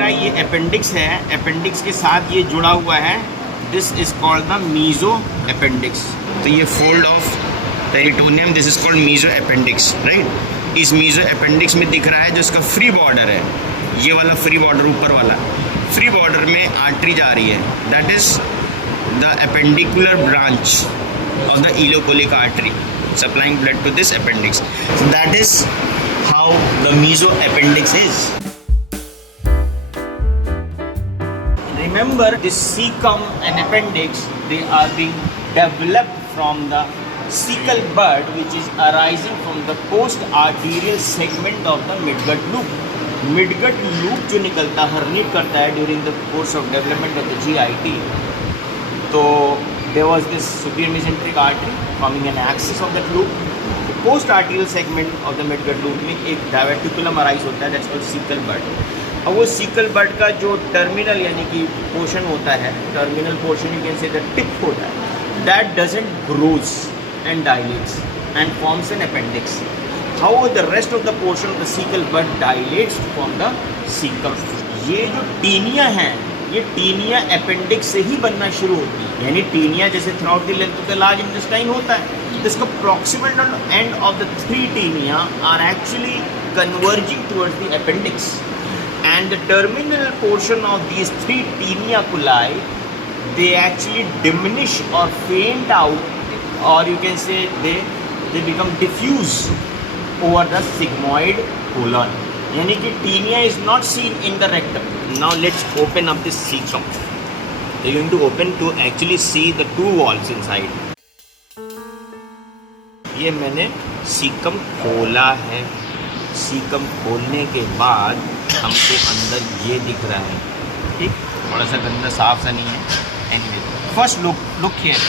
रहा है ये अपेंडिक्स है, अपेंडिक्स के साथ ये जुड़ा हुआ है, this is called the meso appendix. तो ये fold of peritoneum, this is called meso appendix, right. इस मीजो अपेंडिक्स में दिख रहा है जो इसका फ्री बॉर्डर है, ये वाला फ्री बॉर्डर ऊपर वाला, फ्री बॉर्डर में आर्टरी जा रही है, that is the appendicular branch of the ileocolic artery supplying blood to this appendix. That is how the meso appendix is. Remember, this cecum and appendix, they are being developed from the cecal bud, which is arising from the post-arterial segment of the midgut loop. Midgut loop जो निकलता herniate करता है during the course of development of the GIT. तो there was this superior mesenteric artery forming an axis of that loop. The post-arterial segment of the midgut loop में एक diverticulum arise होता है, that's called cecal bud. अब वो sickle बड का जो terminal यानी कि पोर्शन होता है, terminal portion you can say the tip होता है, that doesn't grows and dilates and forms an appendix. How the rest of the portion of the caecal bud dilates to form the caecum. ये जो taenia है, ये taenia appendix से ही बनना शुरू होती है, यानी टीनिया जैसे throughout the length of the large intestine होता है, इसका proximal end of the three taenia are actually converging towards the appendix. And the terminal portion of these three teniaculi, they actually diminish or faint out, or you can say they become diffuse over the sigmoid colon. यानी कि tinea is not seen in the rectum. Now let's open up this cecum. You're going to open to actually see the two walls inside. ये मैंने cecum खोला है. Caecum खोलने के बाद हमको अंदर ये दिख रहा है, ठीक, थोड़ा सा गंदा साफ सा नहीं है। एनीवे फर्स्ट लुक हियर,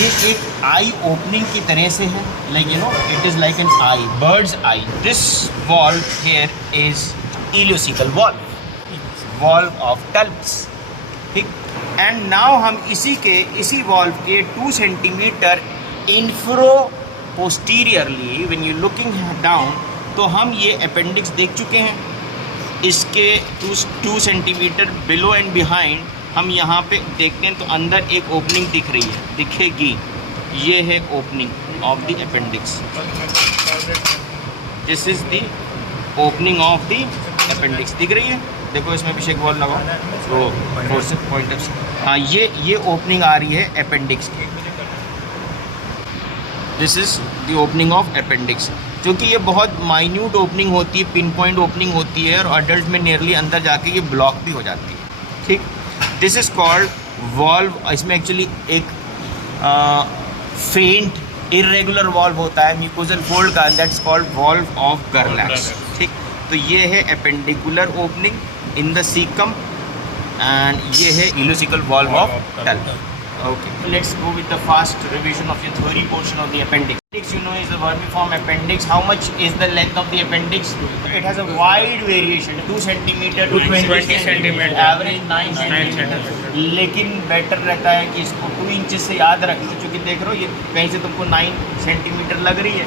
ये एक आई ओपनिंग की तरह से है, like you know it is like an eye, bird's eye. This valve here is ileocaecal valve of Tulp's, ठीक। एंड नाउ हम इसी वॉल्व के 2 centimetre inferoposteriorly when you looking down, तो हम ये अपेंडिक्स देख चुके हैं। इसके 2 सेंटीमीटर बिलो एंड बिहाइंड हम यहाँ पे देखते हैं तो अंदर एक ओपनिंग दिख रही है, दिखेगी, ये है opening of the appendix. This is the opening of the appendix, दिख रही है, देखो इसमें भी शेक बॉल लगाओ तो पॉइंट, हाँ ये ओपनिंग आ रही है अपेंडिक्स की। This is the opening of appendix, क्योंकि ये बहुत माइन्यूट ओपनिंग होती है, पिन पॉइंट ओपनिंग होती है, और अडल्ट में नियरली अंदर जाके ये ब्लॉक भी हो जाती है, ठीक। This is called valve. इसमें एक्चुअली एक फेंट इरेगुलर वॉल्व होता है म्यूकोजल फोल्ड का, that's called valve of Gerlach's, ठीक। तो ये है appendicular opening in the caecum and ये है ileocaecal valve of Tulp. Okay, so let's go with the fast revision of your theory portion of the appendix. Appendix, you know, is the vermiform appendix. How much is the length of the appendix? It has a wide variation, 2 centimeter to 20 centimeter, average 9 centimeter. लेकिन better रहता है कि इसको 2 inch से याद रख लो, क्योंकि देख रहे हो ये कहीं से तुमको 9 सेंटीमीटर लग रही है,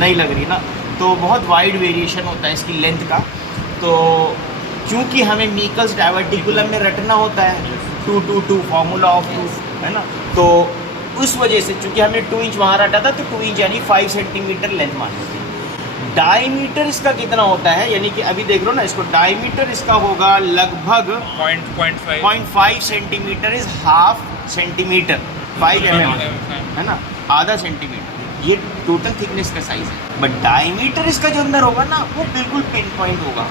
नहीं लग रही ना, तो बहुत वाइड वेरिएशन होता है इसकी लेंथ का। तो क्योंकि हमें मीकल्स डायवर्टिकुलम में रटना होता है 2 फॉर्मूला ऑफ 2, है ना, तो उस वजह से चूँकि हमने 2 इंच वहाँ रटा था, तो 2 इंच यानी 5 सेंटीमीटर लेंथ मान लेते हैं। डायमीटर इसका कितना होता है, यानी कि अभी देख लो ना, इसको डायमीटर इसका होगा लगभग 0.5 centimetre is half centimetre, 5 mm, है ना, आधा सेंटीमीटर, ये टोटल थिकनेस का साइज है। बट डायमीटर इसका जो अंदर होगा ना, वो बिल्कुल पिन पॉइंट होगा।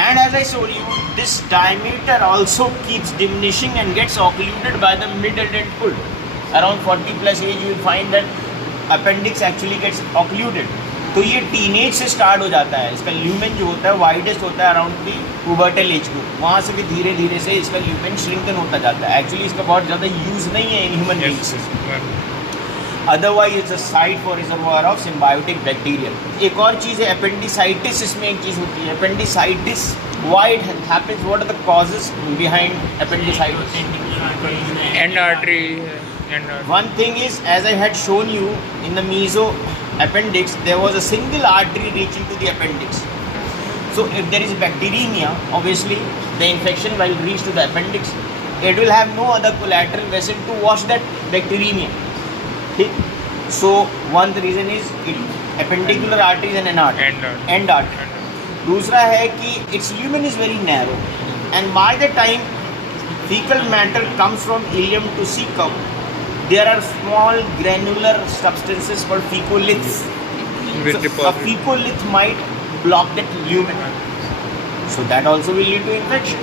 And as I showed you, this diameter also keeps diminishing and gets occluded by the mid-adulthood. Around 40 plus age, you will find that appendix actually gets occluded. तो ये टीनेज से स्टार्ट हो जाता है, इसका lumen जो होता है वाइडेस्ट होता है अराउंड दी पुबर्टल एज ग्रुप, वहाँ से भी धीरे धीरे से इसका ल्यूमेन श्रिंकन होता जाता है। एक्चुअली इसका बहुत ज़्यादा यूज़ नहीं है in human beings, otherwise it's a site for reservoir of symbiotic bacteria. एक और चीज़ है एपेंडिसाइटिस, इसमें एक चीज़ होती है appendicitis. Why it happens, what are the causes behind appendicitis? And artery. One thing is, as I had shown you in the meso appendix, there was a single artery reaching to the appendix. So if there is bacteremia, obviously the infection will reach to the appendix. It will have no other collateral vessel to wash that bacteremia. ठीक? So one reason is appendicular arteries and end artery. दूसरा है कि its lumen is very narrow, and by the time fecal matter comes from ileum to cecum, there are small granular substances called fecaliths. So a fecolith might block that lumen, so that also will lead to infection,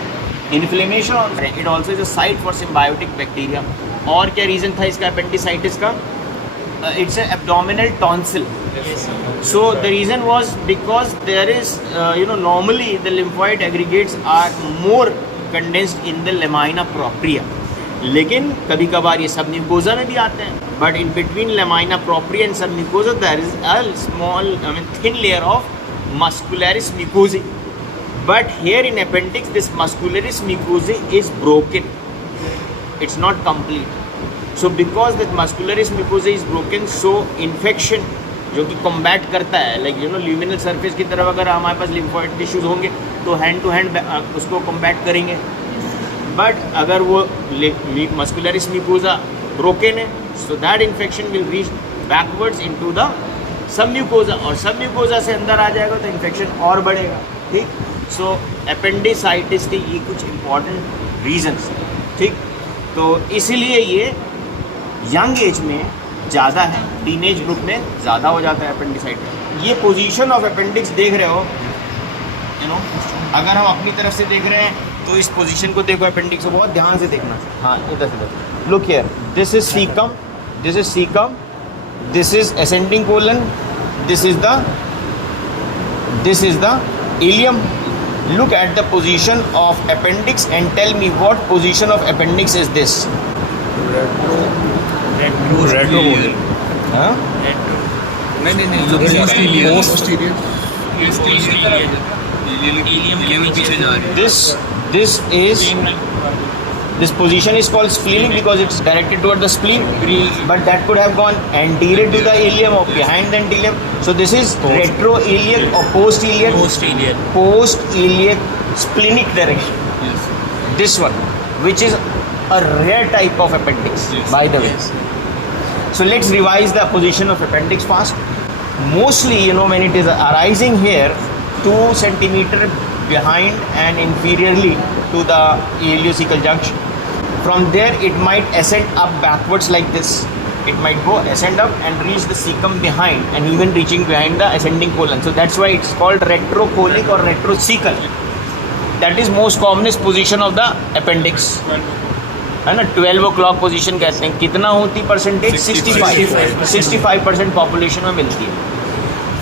inflammation also. It also is a site for symbiotic bacteria. और क्या reason था इसका appendicitis का? It's an abdominal tonsil. So the reason was because there is normally the lymphoid aggregates are more condensed in the lamina propria, लेकिन कभी कभार ये सबम्यूकोजा में भी आते हैं. But in between lamina propria and submucosa there is a small thin layer of muscularis mucosae. But here in appendix this muscularis mucosae is broken. It's not complete. So because that muscularis mucosae is broken, so infection जो कि combat करता है, like luminal surface की तरफ अगर हमारे पास lymphoid tissues होंगे तो हैंड टू हैंड उसको कॉम्बैट करेंगे. बट अगर वो मस्कुलरिस म्यूकोजा ब्रोकन है, so that infection will reach backwards into the submucosa, और सबम्यूकोजा से अंदर आ जाएगा तो इन्फेक्शन और बढ़ेगा. ठीक. सो एपेंडिसाइटिस के ये कुछ इम्पॉर्टेंट रीजंस. ठीक. तो इसीलिए ये यंग एज में ज़्यादा है, टीनेज ग्रुप में ज़्यादा हो जाता है एपेंडिसाइटिस. ये पोजीशन ऑफ अपेंडिक्स देख रहे हो, अगर हम अपनी तरफ से देख रहे हैं तो इस पोजीशन को देखो अपेंडिक्स को, बहुत ध्यान से देखना. हाँ, इधर से देखो. Look here, this is caecum, this is caecum, this is ascending colon, this is the ilium. Look at the position of appendix and tell me what position of appendix is this? Retro. Huh? This position is called splenic because it's directed toward the spleen, but that could have gone anterior to the ileum or behind the ileum. So this is retroiliac or post-iliac splenic direction. Yes. This one, which is a rare type of appendix, by the way. So let's revise the position of appendix fast. Mostly, when it is arising here, 2 centimeter behind and inferiorly to the ileocecal junction. From there, it might ascend up backwards like this. It might go ascend up and reach the cecum behind, and even reaching behind the ascending colon. So that's why it's called retrocolic or retrocecal. That is most commonest position of the appendix. है ना, 12 o'clock position कहते हैं. कितना होती percentage? 65% population में मिलती है.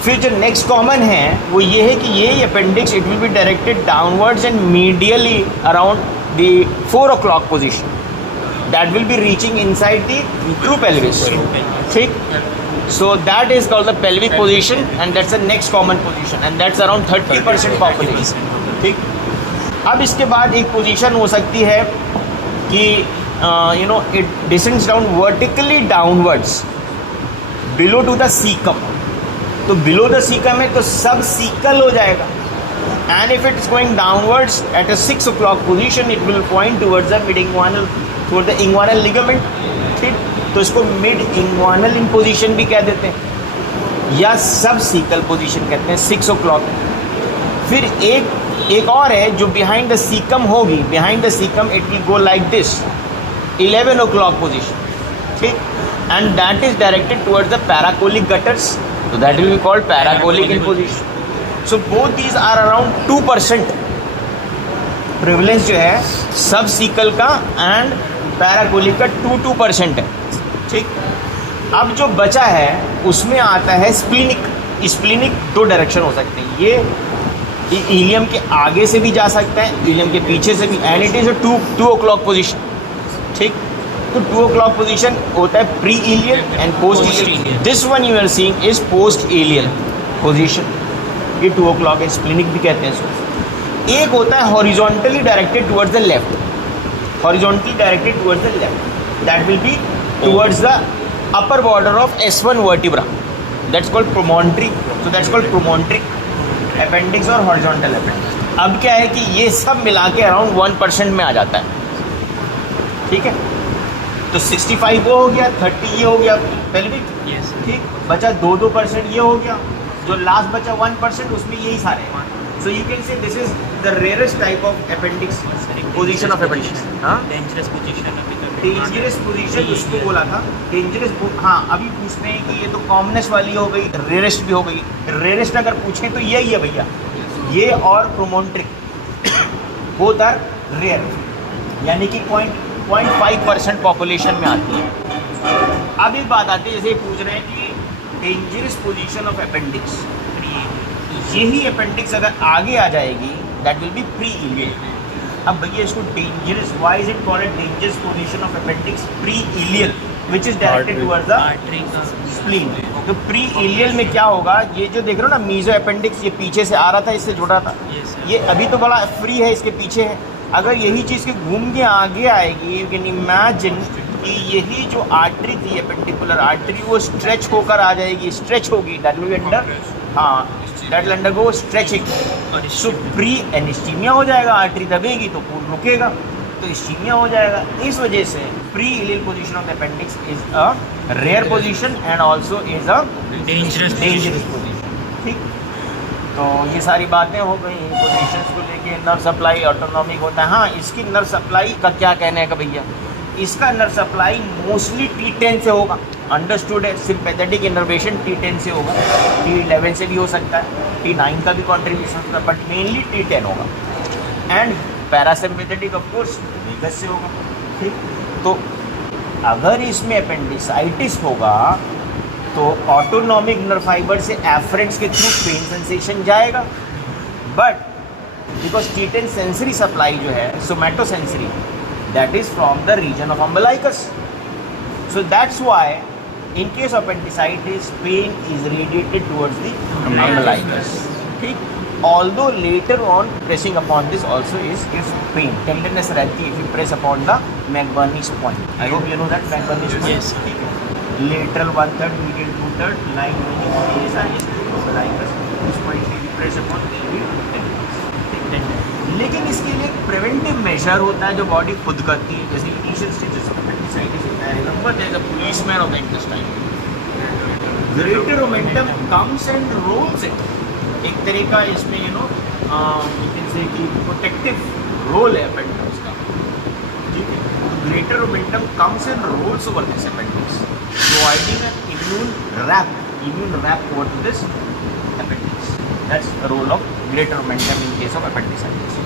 फिर जो नेक्स्ट कॉमन है वो ये है कि ये appendix it will be directed downwards and medially around the 4 o'clock position. That will be reaching inside the true pelvis. ठीक. So that is called the pelvic position and that's the next common position and that's around 30% population. ठीक. अब इसके बाद एक position हो सकती है कि it descends down vertically downwards below to the cecum. तो below the cecum है तो subcecal हो जाएगा. And if it is going downwards at a 6 o'clock position, it will point towards the mid-inguinal, toward the inguinal ligament. ठीक. तो इसको mid-inguinal position भी कह देते हैं या subcecal position कहते हैं 6 o'clock. फिर एक और है जो behind the cecum होगी. Behind the cecum it will go like this, 11 o'clock position. ठीक. And that is directed towards the paracolic gutters. So that will be called paracolic in position. So both these are around 2% prevalence जो है subcecal का and paracolic का 2% है. ठीक. अब जो बचा है उसमें आता है स्प्लीनिक. स्प्लीनिक 2 डायरेक्शन हो सकते हैं. ये इलियम के आगे से भी जा सकता है, इलियम के पीछे से भी, and it is a 2 o'clock position. ठीक. तो 2 o'clock पोजीशन होता है pre ileal and post ileal. This one you are seeing is post ileal position. ये 2 o'clock है, स्प्लीनिक भी कहते हैं इसको. एक होता है horizontally directed towards the left. Horizontally directed towards the left, that will be towards the upper border of S1 vertebra. That's called promontory. So that's called promontory. Appendix और हॉरिजॉन्टल अपेंडिक्स। अब क्या है कि ये सब मिला के अराउंड 1% में आ जाता है, ठीक है। तो 65 वो हो गया, 30 ये हो गया पेल्विक, Yes. ठीक, बचा 2% ये हो गया, जो लास्ट बचा 1% उसमें यही सारे हैं। सो यू कैन से this is the rarest type of appendix, position of appendix. हाँ, डेंजरस पोजीशन अभी तक डेंजरस पोजीशन उसको बोला था, डेंजरस। हाँ, अभी पूछते हैं कि ये तो कॉमनेस वाली हो गई, रेयरेस्ट भी हो गई। रेयरेस्ट अगर पूछें तो यही है भैया, ये और प्रोमोन्ट्रिक बोथ आर रेयर, यानी कि 0.5% पॉपुलेशन में आती है। अब एक बात आती है, जैसे पूछ रहे हैं कि डेंजरस पोजीशन ऑफ अपेंडिक्स, यही अपेंडिक्स अगर आगे आ जाएगी that will B pre ileal. अब भैया इसको dangerous, why is it called a dangerous position of appendix pre ileal which is directed towards the artery का स्प्लीन। तो प्री इलियल में क्या होगा, ये जो देख रहे हो ना मीजो अपेंडिक्स, ये पीछे से आ रहा था, इससे जुड़ा था, Yes, sir. ये अभी तो बड़ा फ्री है, इसके पीछे है। अगर यही चीज़ के घूम के आगे आएगी, यू कैन इमेजिन कि यही जो आर्टरी थी, अपेंडिकुलर आर्टरी, वो स्ट्रेच होकर आ जाएगी, स्ट्रेच होगी, दैट विल अंडर, हाँ, दैट विल अंडरगो स्ट्रेचिंग। और सो प्री एनिस्टीमिया हो जाएगा, आर्टरी दबेगी तो खून रुकेगा, तो इस्टीमिया हो जाएगा। इस वजह से pre ileal position of the appendix is a rare position and also is a dangerous position, ठीक। तो ये सारी बातें हो गई पोजीशंस को लेके। नर्व सप्लाई ऑटोनॉमिक होता है। हाँ, इसकी नर्व सप्लाई का क्या कहना है का भैया, इसका नर्व सप्लाई मोस्टली T10 से होगा, अंडरस्टूड है। सिंपैथेटिक इनर्वेशन T10 से होगा, T11 से भी हो सकता है, T9 का भी कॉन्ट्रीब्यूशन होता है, बट मेनली T10 होगा। And parasympathetic of course vagus से होगा, ठीक। तो अगर इसमें अपेंडिसाइटिस होगा तो ऑटोनॉमिक नर्व फाइबर से एफरेंट्स के थ्रू पेन सेंसेशन जाएगा, but because T10 sensory supply जो है somatosensory, that is from the region of umbilicus. So that's why in case of appendicitis pain is radiated towards the umbilicus, ठीक। Although later on pressing upon this also is if pain, tenderness रहती है if you press upon the McBurney's point. I hope you know that McBurney's point. Yes. ठीक है। Lateral 1/3, medial 2/3, line running ये सारी umbilicus, उस point पे भी press upon will be tenderness। लेकिन इसके लिए एक प्रिवेंटिव मेजर होता है जो बॉडी खुद करती है, जैसे इनिशियल स्टेजेस ऑफ अपेंडिसाइटिस होता है। Remember there is a policeman of the intestine, greater momentum comes and rolls it. एक तरह का इसमें यू नो यू कैन से कि प्रोटेक्टिव रोल है अपेंडिक्स का, ठीक है। तो greater momentum comes and rolls over this appendix, providing an immune wrap over to this appendix. That's the role of greater momentum in case of appendicitis.